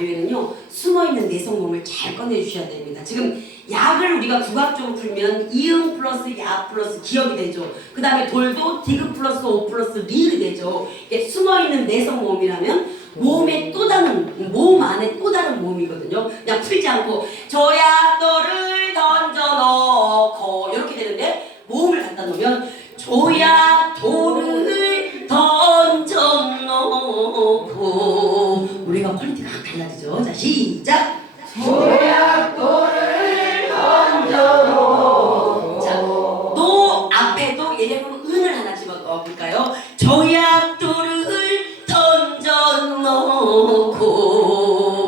가요에는요 숨어있는 내성 몸을 잘 꺼내주셔야 됩니다. 지금 약을 우리가 국악적으로 풀면 이음 플러스 야 플러스 기억이 되죠. 그 다음에 돌도 디귿 플러스 오 플러스 리을이 되죠. 이게 숨어있는 내성 몸이라면 몸의 또 다른 몸 안에 또 다른 몸이거든요. 그냥 풀지 않고 조약돌을 던져놓고 우리가 퀄리티가 확 달라지죠. 자 시작. 자, 노 앞에도 예대면 은을 하나 집어 볼까요? 조약돌을 던져놓고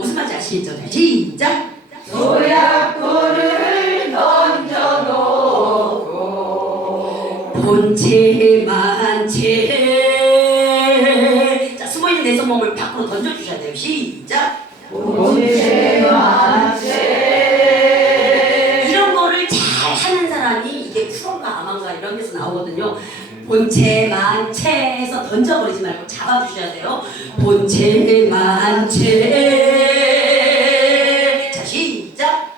무슨 말인지 아시죠? 자, 시작. 본체만체 자 내성 몸을 밖으로 던져주셔야 돼요. 시작. 이런 거를 잘 하는 사람이 이게 프로가 아마가 이런 데서 나오거든요. 본체 만체해서 던져버리지 말고 잡아주셔야 돼요. 본체 만체. 자 시작